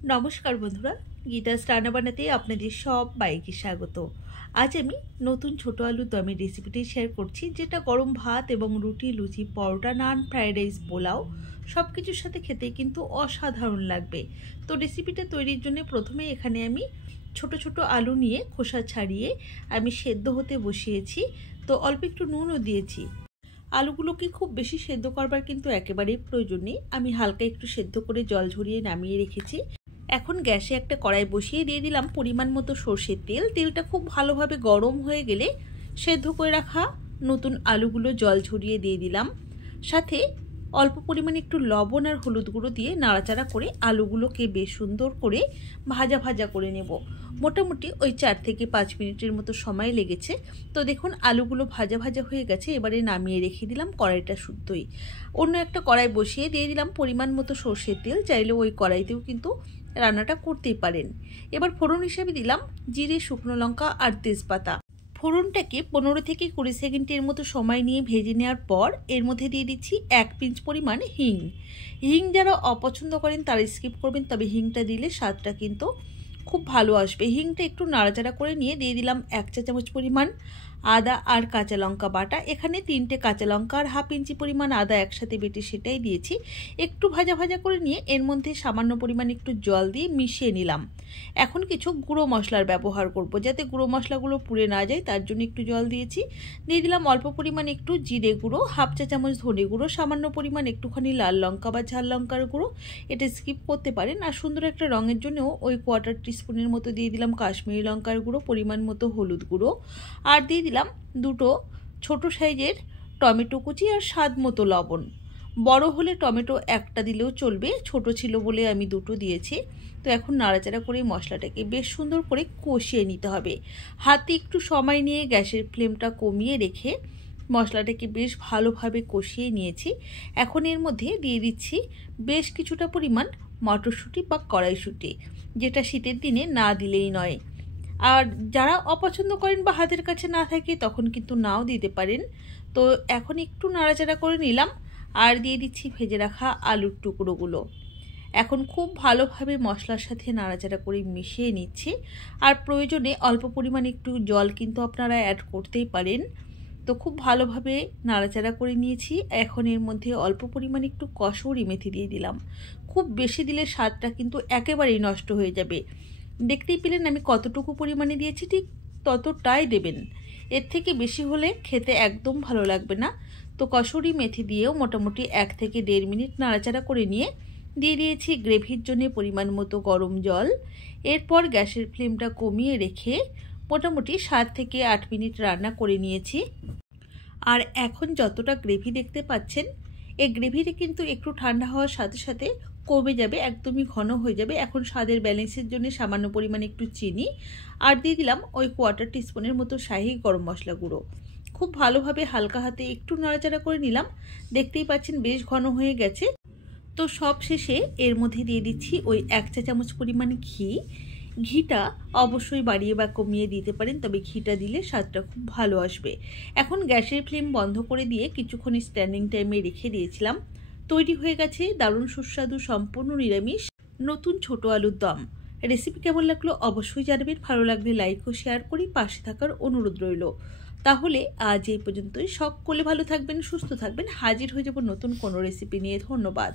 নমস্কার বন্ধুরা, গীতাস রান্না বানাতে আপনাদের সবাইকে স্বাগত। আজ আমি নতুন ছোট আলুর দমের রেসিপিটি শেয়ার করছি, যেটা গরম ভাত এবং রুটি, লুচি, পরোটা, নান, ফ্রাইড রাইস, পোলাও সব কিছুর সাথে খেতে কিন্তু অসাধারণ লাগবে। তো রেসিপিটা তৈরির জন্য প্রথমে এখানে আমি ছোট ছোট আলু নিয়ে খোসা ছাড়িয়ে আমি সেদ্ধ হতে বসিয়েছি। তো অল্প একটু নুনও দিয়েছি। আলুগুলোকে খুব বেশি সেদ্ধ করবার কিন্তু একেবারেই প্রয়োজন নেই। আমি হালকা একটু সেদ্ধ করে জল ঝরিয়ে নামিয়ে রেখেছি। এখন গ্যাসে একটা কড়াই বসিয়ে দিয়ে দিলাম পরিমাণ মতো সর্ষের তেল। তেলটা খুব ভালোভাবে গরম হয়ে গেলে সেদ্ধ করে রাখা নতুন আলুগুলো জল ঝরিয়ে দিয়ে দিলাম। সাথে অল্প পরিমাণে একটু লবণ আর হলুদ গুঁড়ো দিয়ে নাড়াচাড়া করে আলুগুলোকে বেশ সুন্দর করে ভাজা ভাজা করে নেব। মোটামুটি ওই 4 থেকে 5 মিনিটের মতো সময় লেগেছে। তো দেখুন আলুগুলো ভাজা ভাজা হয়ে গেছে। এবারে নামিয়ে রেখে দিলাম কড়াইটা শুদ্ধই। অন্য একটা কড়াই বসিয়ে দিয়ে দিলাম পরিমাণ মতো সর্ষের তেল। চাইলে ওই কড়াইতেও কিন্তু রান্নাটা করতেই পারেন। এবার ফোড়ন হিসেবে দিলাম জিরে, শুকনো লঙ্কা আর তেজপাতা। ফোড়নটাকে 15 থেকে 20 সেকেন্ডের মতো সময় নিয়ে ভেজে নেওয়ার পর এর মধ্যে দিয়ে দিচ্ছি 1 পিঞ্চ পরিমাণ হিং। হিং যারা অপছন্দ করেন তারা স্কিপ করবেন, তবে হিংটা দিলে স্বাদটা কিন্তু খুব ভালো আসবে। হিংটা একটু নাড়াচাড়া করে নিয়ে দিয়ে দিলাম 1 চা চামচ পরিমাণ আদা আর কাঁচা লঙ্কা বাটা। এখানে 3টে কাঁচা লঙ্কা আর হাফ ইঞ্চি পরিমাণ আদা একসাথে বেটে সেটাই দিয়েছি। একটু ভাজা ভাজা করে নিয়ে এর মধ্যে সামান্য পরিমাণ একটু জল দিয়ে মিশিয়ে নিলাম। এখন কিছু গুঁড়ো মশলার ব্যবহার করব, যাতে গুঁড়ো মশলাগুলো পুড়ে না যায়, তার জন্য একটু জল দিয়েছি। দিয়ে দিলাম অল্প পরিমাণ একটু জিরে গুঁড়ো, হাফ চা চামচ ধনে গুঁড়ো, সামান্য পরিমাণ একটুখানি লাল লঙ্কা বা ঝাল লঙ্কার গুঁড়ো, এটা স্কিপ করতে পারেন। আর সুন্দর একটা রঙের জন্যও ওই 1/4 টিস্পুনের মতো দিয়ে দিলাম কাশ্মীরি লঙ্কার গুঁড়ো, পরিমাণ মতো হলুদ গুঁড়ো, আর দিয়ে দিলাম 2টো ছোট সাইজের টমেটো কুচি আর স্বাদ মতো লবণ। বড় হলে টমেটো একটা দিলেও চলবে, ছোট ছিল বলে আমি 2টো দিয়েছি। তো এখন নাড়াচাড়া করে মশলাটাকে বেশ সুন্দর করে কষিয়ে নিতে হবে। হাতে একটু সময় নিয়ে গ্যাসের ফ্লেমটা কমিয়ে রেখে মশলাটাকে বেশ ভালোভাবে কষিয়ে নিয়েছি। এখন এর মধ্যে দিয়ে দিচ্ছি বেশ কিছুটা পরিমাণ মটরশুঁটি বা কড়াইশুঁটি, যেটা শীতের দিনে না দিলেই নয়। আর যারা অপছন্দ করেন বা হাতের কাছে না থাকে তখন কিন্তু নাও দিতে পারেন। তো এখন একটু নাড়াচাড়া করে নিলাম আর দিয়ে দিচ্ছি ভেজে রাখা আলুর টুকরোগুলো। এখন খুব ভালোভাবে মশলার সাথে নাড়াচাড়া করে মিশিয়ে নিচ্ছি। আর প্রয়োজনে অল্প পরিমাণ একটু জল কিন্তু আপনারা অ্যাড করতেই পারেন। তো খুব ভালোভাবে নাড়াচাড়া করে নিয়েছি। এখন এর মধ্যে অল্প পরিমাণ একটু কসুরি মেথি দিয়ে দিলাম। খুব বেশি দিলে স্বাদটা কিন্তু একেবারেই নষ্ট হয়ে যাবে। দেখতেই পেলেন আমি কতটুকু পরিমাণে দিয়েছি, ঠিক ততটাই দেবেন। এর থেকে বেশি হলে খেতে একদম ভালো লাগবে না। তো কসুরি মেথি দিয়েও মোটামুটি 1 থেকে 1.5 মিনিট নাড়াচাড়া করে নিয়ে দিয়ে দিয়েছি গ্রেভির জন্য পরিমাণ মতো গরম জল। এরপর গ্যাসের ফ্লেমটা কমিয়ে রেখে মোটামুটি 7 থেকে 8 মিনিট রান্না করে নিয়েছি। আর এখন যতটা গ্রেভি দেখতে পাচ্ছেন, এই গ্রেভিটা কিন্তু একটু ঠান্ডা হওয়ার সাথে সাথে কমে যাবে, একদমই ঘন হয়ে যাবে। এখন স্বাদের ব্যালেন্সের জন্য সামান্য পরিমাণে একটু চিনি আর দিয়ে দিলাম ওই 1/4 টিস্পুনের মতো শাহি গরম মশলা গুঁড়ো। খুব ভালোভাবে হালকা হাতে একটু নাড়াচাড়া করে নিলাম। দেখতেই পাচ্ছেন বেশ ঘন হয়ে গেছে। তো সব শেষে এর মধ্যে দিয়ে দিচ্ছি ওই 1 চা চামচ পরিমাণ ঘি। ঘিটা অবশ্যই বাড়িয়ে বা কমিয়ে দিতে পারেন, তবে ঘিটা দিলে স্বাদটা খুব ভালো আসবে। এখন গ্যাসের ফ্লেম বন্ধ করে দিয়ে কিছুক্ষণ স্ট্যান্ডিং টাইমে রেখে দিয়েছিলাম। তৈরি হয়ে গেছে দারুণ সুস্বাদু সম্পূর্ণ নিরামিষ নতুন ছোট আলুর দম। রেসিপি কেমন লাগলো অবশ্যই জানাবেন। ভালো লাগলে লাইক ও শেয়ার করি, পাশে থাকার অনুরোধ রইল। তাহলে আজ এই পর্যন্তই। সকলে ভালো থাকবেন, সুস্থ থাকবেন। হাজির হয়ে যাব নতুন কোনো রেসিপি নিয়ে। ধন্যবাদ।